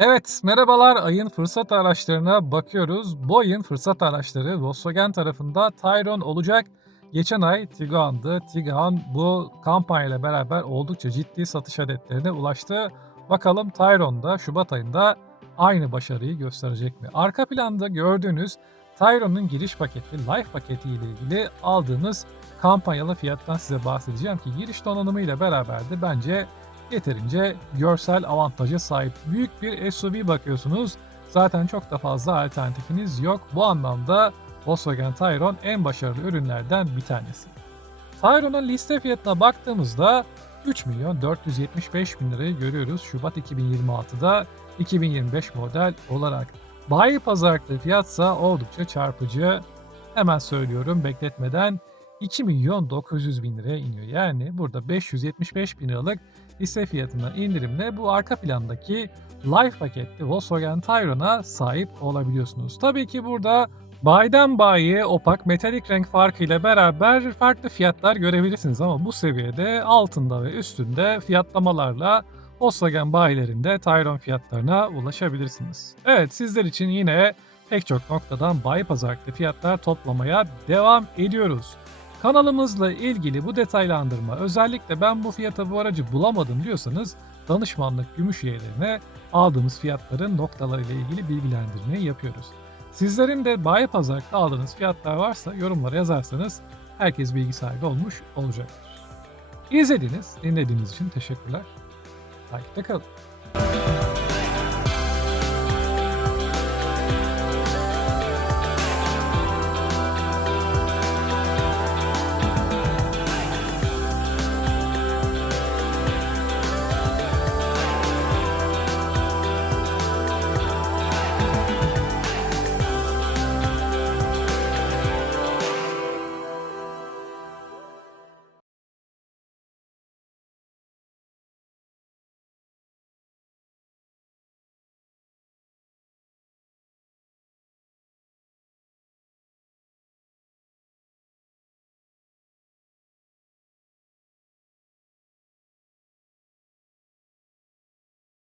Evet, merhabalar. Ayın fırsat araçlarına bakıyoruz. Bu ayın fırsat araçları Volkswagen tarafında Tayron olacak. Geçen ay Tiguan'dı. Tiguan bu kampanyayla beraber oldukça ciddi satış adetlerine ulaştı. Bakalım Tayron'da Şubat ayında aynı başarıyı gösterecek mi? Arka planda gördüğünüz Tayron'un giriş paketi, Life paketi ile ilgili aldığımız kampanyalı fiyattan size bahsedeceğim ki giriş donanımı ile beraber de bence yeterince görsel avantaja sahip. Büyük bir SUV bakıyorsunuz. Zaten çok da fazla alternatifiniz yok. Bu anlamda Volkswagen Tayron en başarılı ürünlerden bir tanesi. Tayron'un liste fiyatına baktığımızda 3 milyon 475 bin lirayı görüyoruz Şubat 2026'da 2025 model olarak. Bayi pazarlıklı fiyatsa oldukça çarpıcı. Hemen söylüyorum bekletmeden 2 milyon 900 bin liraya iniyor. Yani burada 575 bin liralık liste fiyatına indirimle bu arka plandaki Life paketli Volkswagen Tayron'a sahip olabiliyorsunuz. Tabii ki burada bayiden bayiye opak metalik renk farkıyla beraber farklı fiyatlar görebilirsiniz ama bu seviyede altında ve üstünde fiyatlamalarla Volkswagen bayilerinde Tayron fiyatlarına ulaşabilirsiniz. Evet sizler için yine pek çok noktadan bayi pazarlıklı fiyatlar toplamaya devam ediyoruz. Kanalımızla ilgili bu detaylandırma özellikle ben bu fiyata bu aracı bulamadım diyorsanız danışmanlık gümüş üyelerine aldığımız fiyatların noktalarıyla ilgili bilgilendirmeyi yapıyoruz. Sizlerin de bayi pazarlıkta aldığınız fiyatlar varsa yorumlara yazarsanız herkes bilgi sahibi olmuş olacaktır. İzlediğiniz, dinlediğiniz için teşekkürler. Takipte kalın.